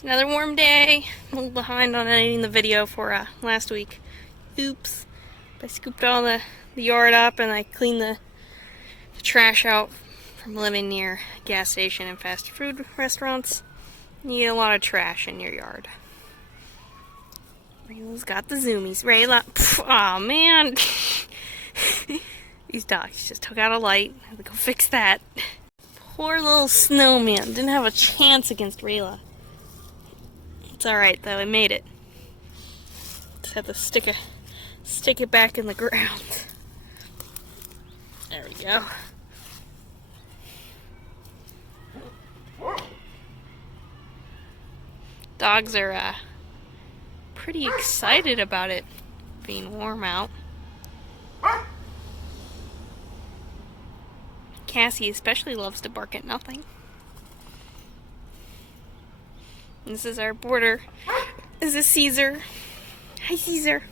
It's another warm day. I'm a little behind on editing the video for last week. Oops. I scooped all the yard up and I cleaned the trash out from living near a gas station and fast food restaurants. You get a lot of trash in your yard. Rayla's got the zoomies. Rayla. Aw, oh, man. These dogs just took out a light. I had to go fix that. Poor little snowman. Didn't have a chance against Rayla. It's alright though, I made it. Just have to stick it back in the ground. There we go. Dogs are pretty excited about it being warm out. Cassie especially loves to bark at nothing. This is our border. This is Caesar. Hi, Caesar.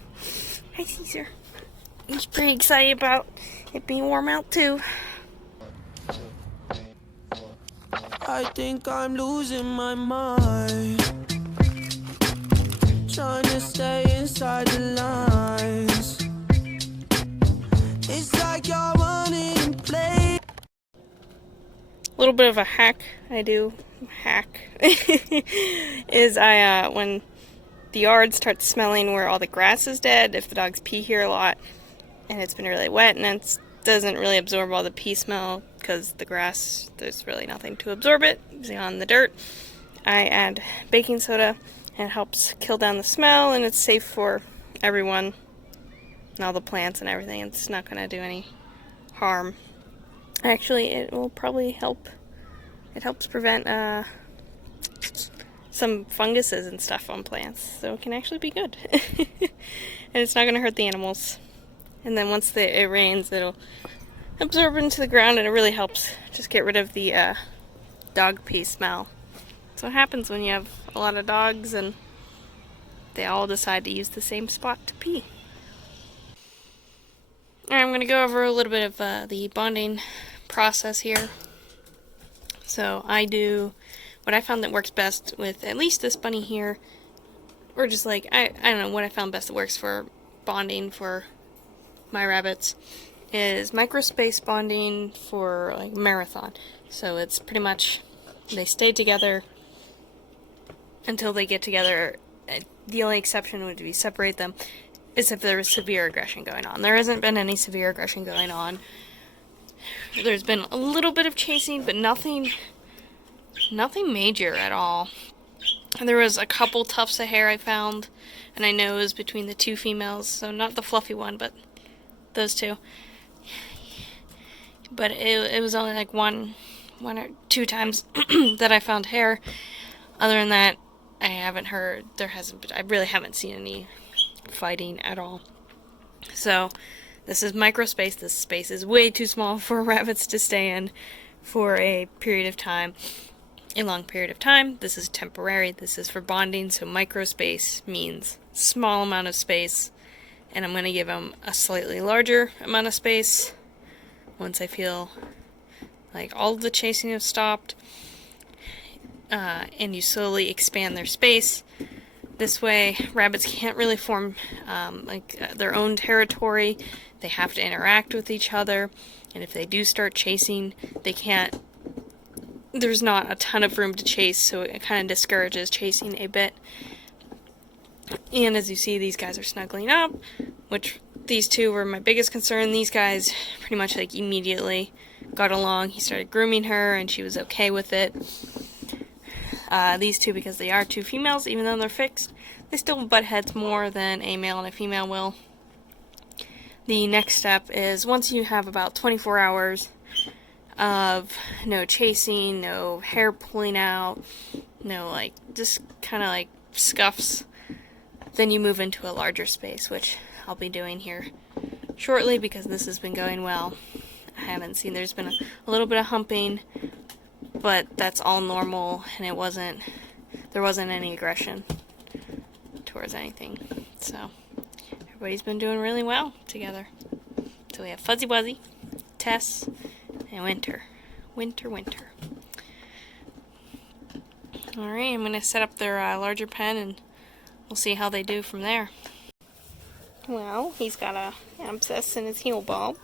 Hi, Caesar. He's pretty excited about it being warm out, too. I think I'm losing my mind, trying to stay inside the lines. It's like you're running in place. A little bit of a hack I do. Is when the yard starts smelling where all the grass is dead, if the dogs pee here a lot and it's been really wet and it doesn't really absorb all the pee smell because the grass, there's really nothing to absorb it beyond the dirt, I add baking soda and it helps kill down the smell and it's safe for everyone and all the plants and everything. It's not going to do any harm. Actually, it will probably help. It helps prevent some funguses and stuff on plants, so it can actually be good. And it's not going to hurt the animals. And then once it rains, it'll absorb into the ground, and it really helps just get rid of the dog pee smell. That's what happens when you have a lot of dogs and they all decide to use the same spot to pee. Alright, I'm going to go over a little bit of the bonding process here. So I do what I found that works best with at least this bunny here, or just like, I don't know, what I found best that works for bonding for my rabbits is microspace bonding for like marathon. So it's pretty much, they stay together until they get together. The only exception would be separate them is if there was severe aggression going on. There hasn't been any severe aggression going on. There's been a little bit of chasing, but nothing major at all. And there was a couple tufts of hair I found, and I know it was between the two females, so not the fluffy one, but those two. But it was only like one or two times that I found hair. Other than that, I haven't heard, I really haven't seen any fighting at all. So this is microspace. This space is way too small for rabbits to stay in for a period of time. A long period of time. This is temporary. This is for bonding. So microspace means small amount of space. And I'm going to give them a slightly larger amount of space once I feel like all of the chasing has stopped. And you slowly expand their space. This way, rabbits can't really form their own territory. They have to interact with each other, and if they do start chasing, they can't. There's not a ton of room to chase, so it kind of discourages chasing a bit. And as you see, these guys are snuggling up, which these two were my biggest concern. These guys pretty much like immediately got along. He started grooming her, and she was okay with it. These two, because they are two females, even though they're fixed, they still butt heads more than a male and a female will. The next step is once you have about 24 hours of no chasing, no hair pulling out, no like just kind of like scuffs, then you move into a larger space, which I'll be doing here shortly because this has been going well. I haven't seen, there's been a little bit of humping, but that's all normal, and there wasn't any aggression towards anything. So everybody's been doing really well together. So we have Fuzzy Wuzzy, Tess, and Winter. Winter. Alright, I'm going to set up their larger pen and we'll see how they do from there. Well, he's got a abscess in his heel bulb,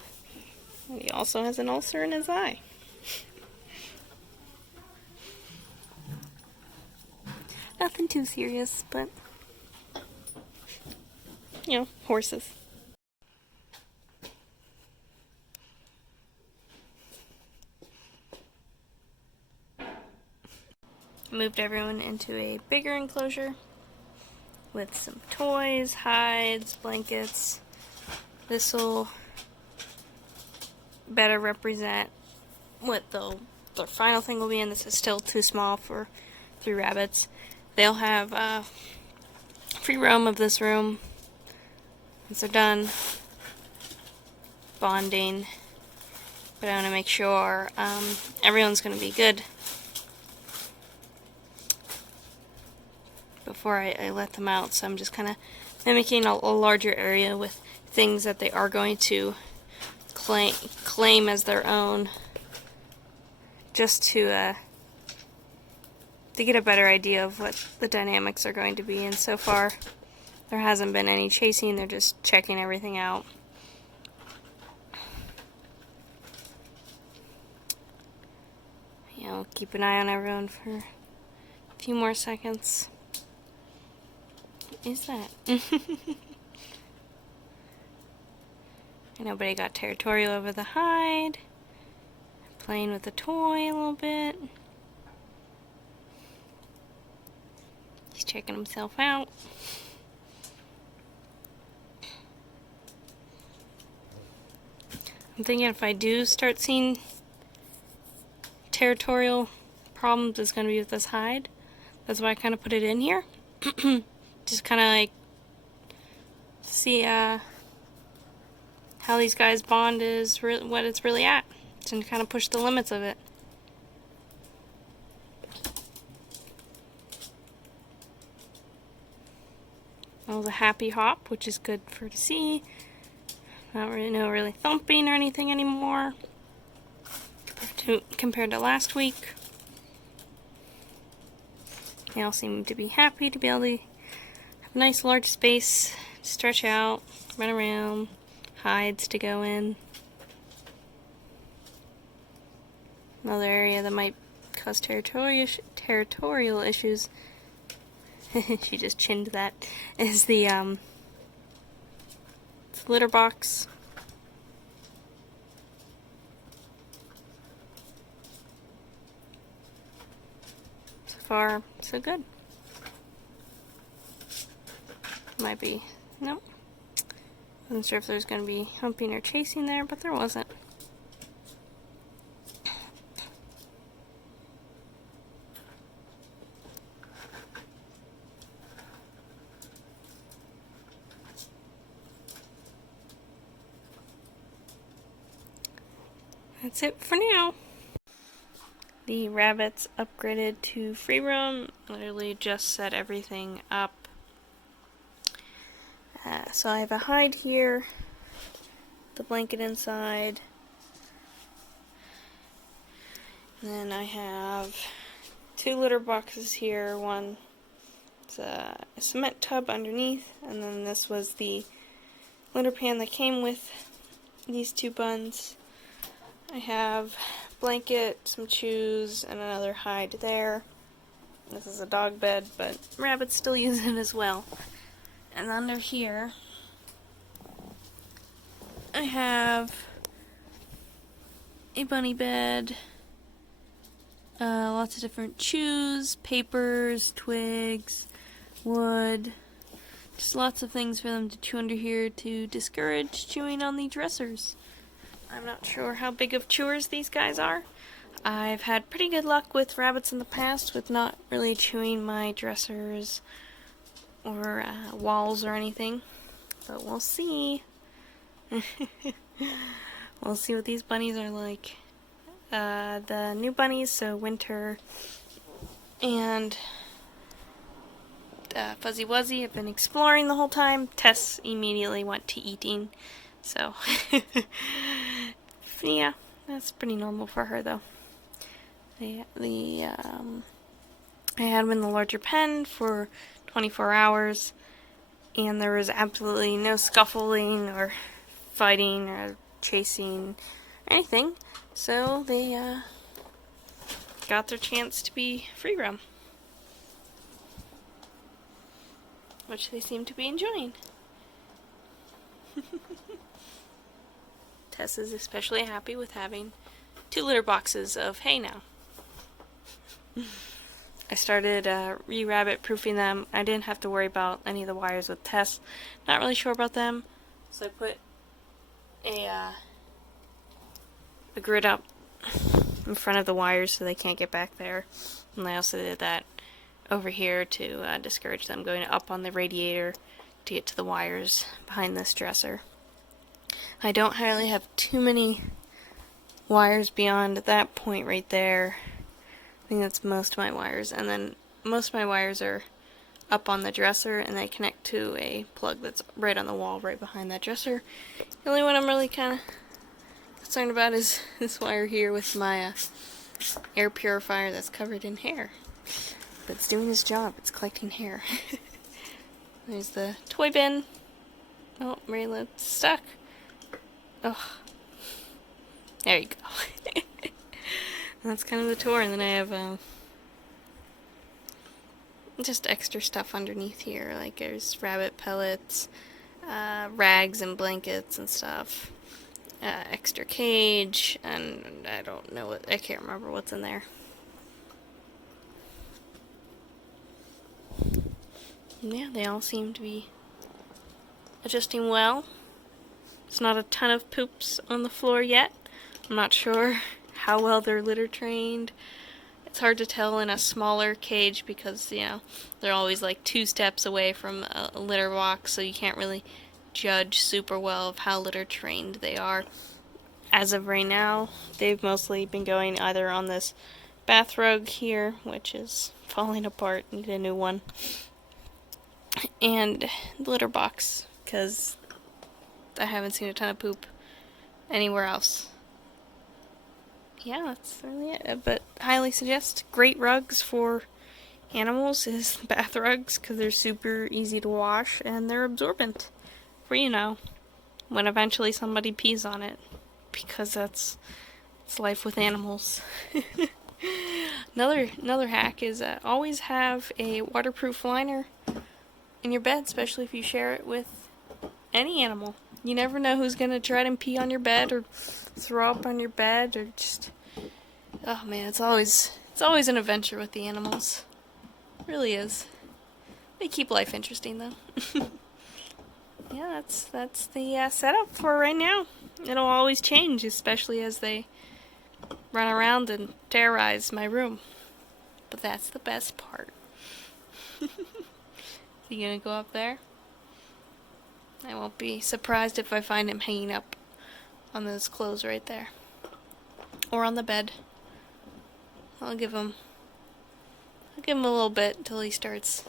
and he also has an ulcer in his eye. Nothing too serious, but, you know, horses. Moved everyone into a bigger enclosure with some toys, hides, blankets. This will better represent what their final thing will be in. This is still too small for 3 rabbits. They'll have free roam of this room once they're done bonding. But I want to make sure everyone's going to be good before I let them out, so I'm just kind of mimicking a larger area with things that they are going to claim as their own, just to get a better idea of what the dynamics are going to be. And so far there hasn't been any chasing, they're just checking everything out. I'll keep an eye on everyone for a few more seconds. What is that? Nobody got territorial over the hide. Playing with the toy a little bit. He's checking himself out. I'm thinking if I do start seeing territorial problems, it's going to be with this hide. That's why I kind of put it in here. Just kind of like see how these guys bond is what it's really at, and kind of push the limits of it. That was a happy hop, which is good for to see. Not really no really thumping or anything anymore compared to last week. They all seem to be happy to be able to have a nice large space to stretch out, run around, hides to go in. Another area that might cause territorial issues, she just chinned that, is the litter box. So far, so good. Might be, nope. Wasn't sure if there's going to be humping or chasing there, but there wasn't. That's it for now. The rabbits upgraded to free roam. Literally just set everything up. So I have a hide here, the blanket inside, and then I have 2 litter boxes here. One is a cement tub underneath, and then this was the litter pan that came with these 2 buns. I have a blanket, some chews, and another hide there. This is a dog bed, but rabbits still use it as well. And under here, I have a bunny bed, lots of different chews, papers, twigs, wood, just lots of things for them to chew under here to discourage chewing on the dressers. I'm not sure how big of chewers these guys are. I've had pretty good luck with rabbits in the past with not really chewing my dressers or walls or anything, but we'll see. We'll see what these bunnies are like. The new bunnies, so Winter and Fuzzy Wuzzy, have been exploring the whole time. Tess immediately went to eating, so yeah, that's pretty normal for her though. The I had them in the larger pen for 24 hours, and there was absolutely no scuffling or fighting or chasing or anything. So they got their chance to be free roam, which they seem to be enjoying. Tess is especially happy with having 2 litter boxes of hay now. I started re-rabbit proofing them. I didn't have to worry about any of the wires with Tess. Not really sure about them, so I put a grid up in front of the wires so they can't get back there. And I also did that over here to discourage them going up on the radiator to get to the wires behind this dresser. I don't really have too many wires beyond that point right there. I think that's most of my wires, and then most of my wires are up on the dresser and they connect to a plug that's right on the wall right behind that dresser. The only one I'm really kind of concerned about is this wire here with my air purifier that's covered in hair. But it's doing its job, it's collecting hair. There's the toy bin. Oh, Rayla's stuck. Oh, there you go. That's kind of the tour, and then I have just extra stuff underneath here, like there's rabbit pellets, rags and blankets and stuff, extra cage, and I don't know what, I can't remember what's in there. Yeah, they all seem to be adjusting well. There's not a ton of poops on the floor yet. I'm not sure how well they're litter trained. It's hard to tell in a smaller cage because, you know, they're always like 2 steps away from a litter box, so you can't really judge super well of how litter trained they are. As of right now, they've mostly been going either on this bath rug here, which is falling apart, need a new one, and the litter box, because I haven't seen a ton of poop anywhere else. Yeah, that's really it. But highly suggest great rugs for animals is bath rugs, because they're super easy to wash and they're absorbent for, you know, when eventually somebody pees on it, because it's life with animals. Another hack is always have a waterproof liner in your bed, especially if you share it with any animal. You never know who's gonna try to pee on your bed or throw up on your bed, or just, oh man, it's always an adventure with the animals. It really is. They keep life interesting though. Yeah, that's the setup for right now. It'll always change, especially as they run around and terrorize my room. But that's the best part. You gonna go up there? I won't be surprised if I find him hanging up on those clothes right there. Or on the bed. I'll give him a little bit until he starts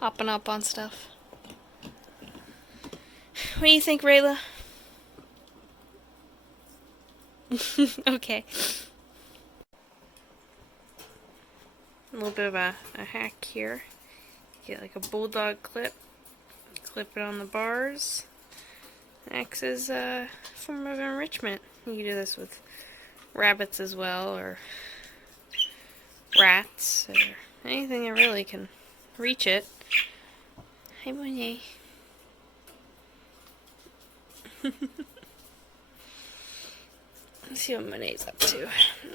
hopping up on stuff. What do you think, Rayla? Okay. A little bit of a hack here. Get like a bulldog clip. Clip it on the bars. Acts as a form of enrichment. You can do this with rabbits as well, or rats, or anything that really can reach it. Hey, Monet. Let's see what Monet's up to.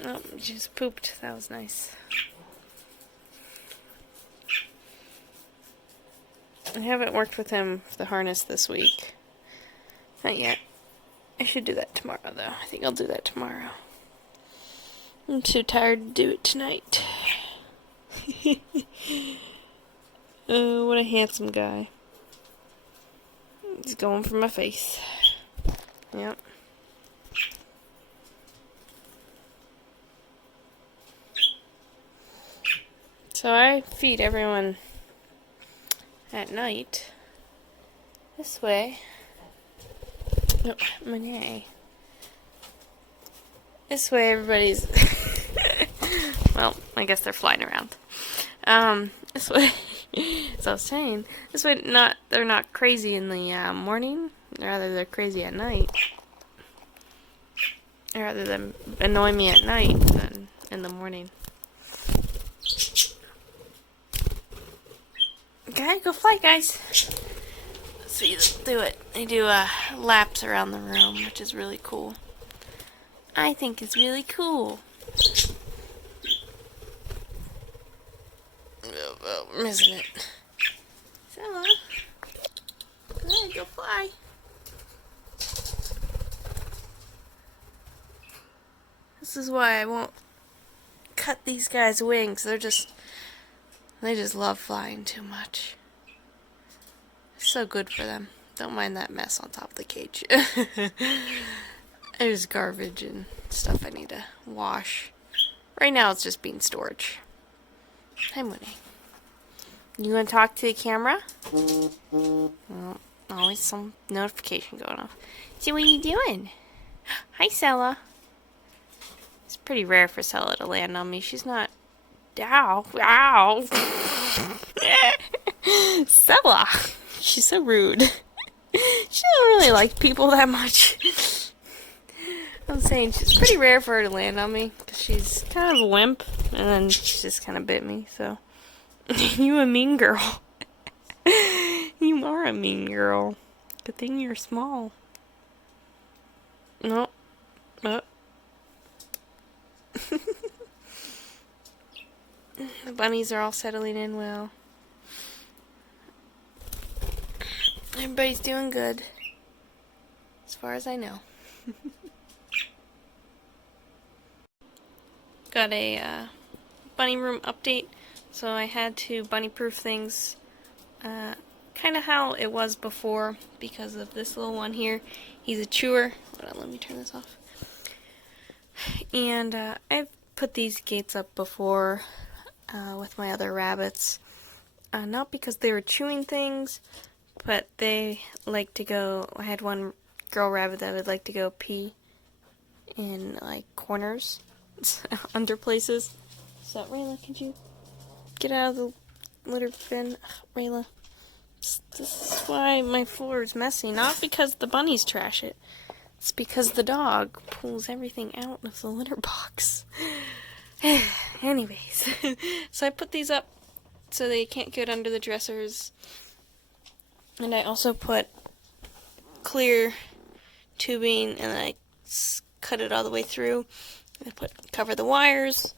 Oh, she just pooped. That was nice. I haven't worked with him for the harness this week. Not yet. I should do that tomorrow, though. I think I'll do that tomorrow. I'm too tired to do it tonight. Oh, what a handsome guy. He's going for my face. Yep. So I feed everyone at night this way. Oh, Monet. This way everybody's well, I guess they're flying around. This way, as I was saying, this way they're not crazy in the morning. Rather, they're crazy at night. Rather than annoy me at night than in the morning. Okay, go fly, guys. Let's see them do it. They do laps around the room, which is really cool. I think it's really cool. Oh, I'm missing it. Stella, go ahead, go fly. This is why I won't cut these guys' wings. They just love flying too much. It's so good for them. Don't mind that mess on top of the cage. There's garbage and stuff I need to wash. Right now it's just being storage. Hi, Mooney. You gonna talk to the camera? Well, always some notification going off. See, what are you doing? Hi, Sella. It's pretty rare for Sella to land on me. She's not... Ow. Ow. Sella. She's so rude. She doesn't really like people that much. I'm saying it's pretty rare for her to land on me. Because she's kind of a wimp. And then she just kind of bit me, so... You a mean girl. You are a mean girl. Good thing you're small. No. The bunnies are all settling in well. Everybody's doing good. As far as I know. Got a bunny room update. So I had to bunny-proof things kind of how it was before because of this little one here. He's a chewer. Hold on, let me turn this off. And I've put these gates up before with my other rabbits. Not because they were chewing things, but they like to go... I had one girl rabbit that would like to go pee in, like, corners, under places. So, Rayla, could you... get out of the litter bin? Ugh, Rayla. This is why my floor is messy. Not because the bunnies trash it. It's because the dog pulls everything out of the litter box. Anyways. So I put these up so they can't get under the dressers. And I also put clear tubing and I cut it all the way through. I cover the wires.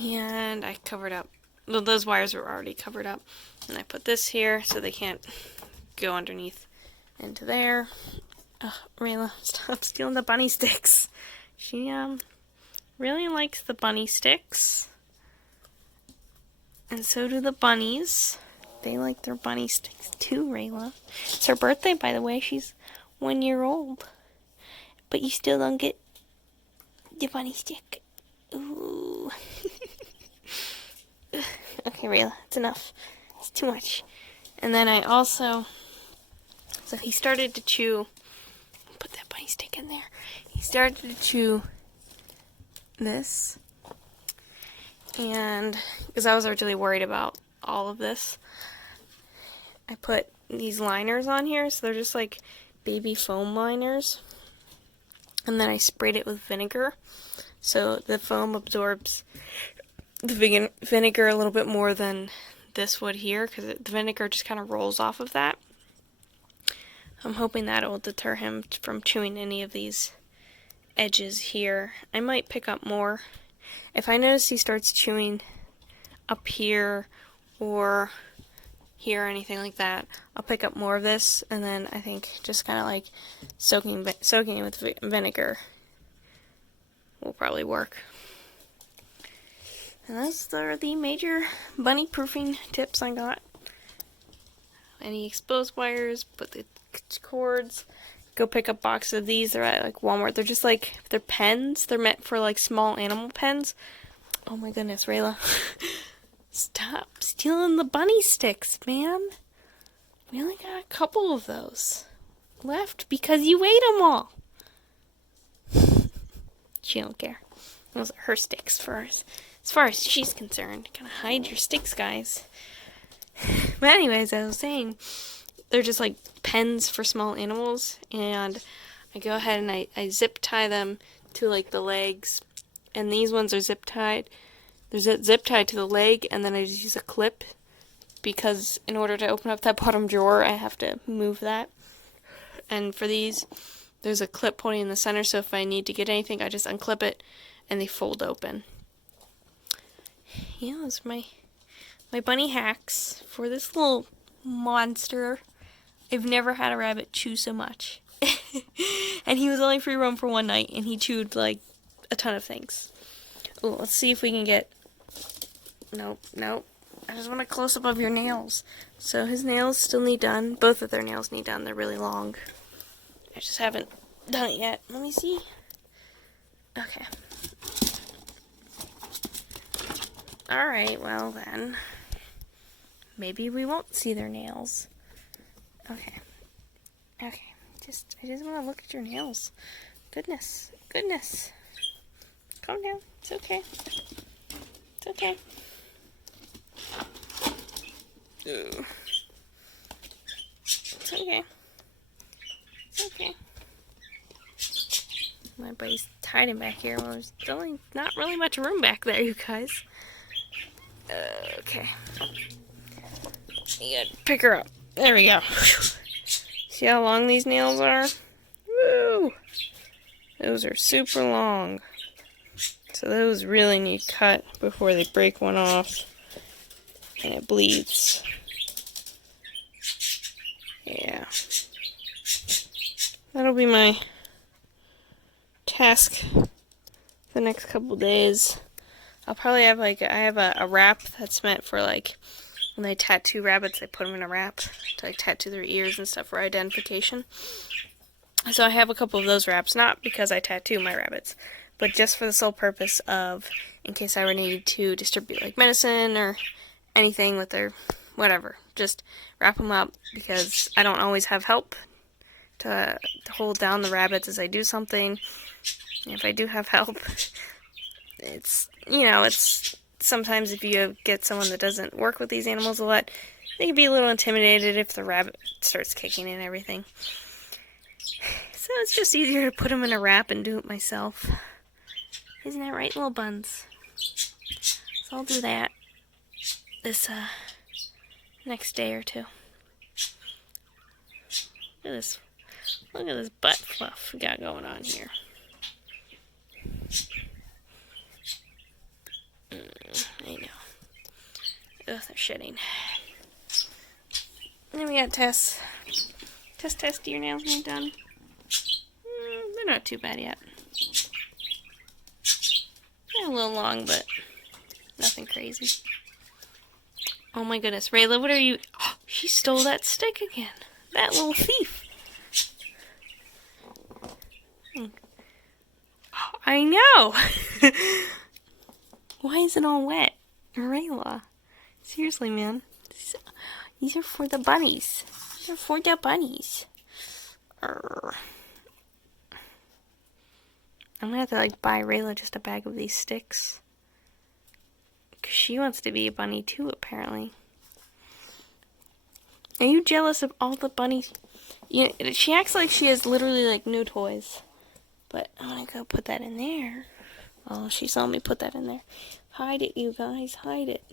And I covered up, well, those wires were already covered up. And I put this here so they can't go underneath into there. Ugh, Rayla, stop stealing the bunny sticks. She, really likes the bunny sticks. And so do the bunnies. They like their bunny sticks too, Rayla. It's her birthday, by the way. She's 1 year old. But you still don't get the bunny stick. Ooh. Okay, Rayla, it's enough. It's too much. And then I also... So he started to chew... Put that bunny stick in there. He started to chew this. And because I was really worried about all of this, I put these liners on here. So they're just like baby foam liners. And then I sprayed it with vinegar. So the foam absorbs the vinegar a little bit more than this would here, because the vinegar just kind of rolls off of that. I'm hoping that it will deter him from chewing any of these edges here. I might pick up more. If I notice he starts chewing up here or here or anything like that, I'll pick up more of this, and then I think just kind of like soaking it with vinegar will probably work. And those are the major bunny proofing tips I got. Any exposed wires, put the cords. Go pick up boxes of these. They're at like Walmart. They're just like, they're pens. They're meant for like small animal pens. Oh my goodness, Rayla. Stop stealing the bunny sticks, man. We only got a couple of those left because you ate them all. She don't care. Those are her sticks for as far as she's concerned. Gotta hide your sticks, guys. But anyways, as I was saying, they're just like pens for small animals, and I go ahead and I zip tie them to like the legs, and these ones are zip tied. They're zip tied to the leg, and then I just use a clip, because in order to open up that bottom drawer, I have to move that. And for these, there's a clip pointing in the center, so if I need to get anything, I just unclip it, and they fold open. Yeah, those are my bunny hacks for this little monster. I've never had a rabbit chew so much. And he was only free roam for one night, and he chewed like a ton of things. Ooh, let's see if we can get... Nope. I just want a close-up of your nails. So his nails still need done. Both of their nails need done. They're really long. I just haven't done it yet. Let me see. Okay. Alright, well then. Maybe we won't see their nails. Okay. I just want to look at your nails. Goodness. Calm down. It's okay. Ooh. It's okay. My buddy's hiding back here. Well, there's only not really much room back there, you guys. Okay. You gotta pick her up. There we go. See how long these nails are? Woo! Those are super long. So those really need cut before they break one off and it bleeds. Yeah. That'll be my task the next couple days. I'll probably have I have a wrap that's meant for like when they tattoo rabbits, they put them in a wrap to like tattoo their ears and stuff for identification. So I have a couple of those wraps, not because I tattoo my rabbits, but just for the sole purpose of in case I ever need to distribute like medicine or anything with their whatever. Just wrap them up because I don't always have help to hold down the rabbits as I do something. And if I do have help, it's sometimes if you get someone that doesn't work with these animals a lot, they can be a little intimidated if the rabbit starts kicking and everything. So it's just easier to put them in a wrap and do it myself. Isn't that right, little buns? So I'll do that this next day or two. Look at this butt fluff we got going on here. I know. Ugh, they're shitting. And then we got Tess. Tess, do your nails need done? They're not too bad yet. They're a little long, but nothing crazy. Oh my goodness. Rayla, what are you... Oh, she stole that stick again. That little thief. Oh, I know. Why is it all wet? Rayla. Seriously, man. These are for the bunnies. These are for the bunnies. Arrgh. I'm gonna have to like buy Rayla just a bag of these sticks. Because she wants to be a bunny too, apparently. Are you jealous of all the bunnies? You know, she acts like she has literally like no toys. But I'm gonna go put that in there. Oh, she saw me put that in there. Hide it, you guys. Hide it.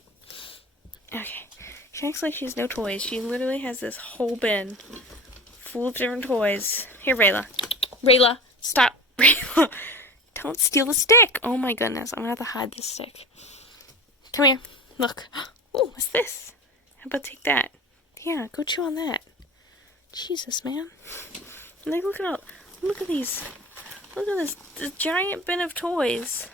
Okay. She acts like she has no toys. She literally has this whole bin full of different toys. Here, Rayla. Rayla, stop. Rayla, don't steal the stick. Oh my goodness. I'm gonna have to hide this stick. Come here. Look. Oh, what's this? How about take that? Yeah, go chew on that. Jesus, man. Like, look at these. Look at this giant bin of toys.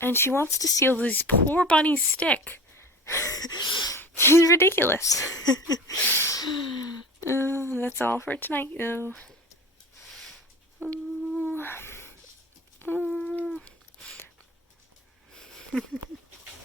And she wants to steal this poor bunny's stick. She's ridiculous. That's all for tonight, though.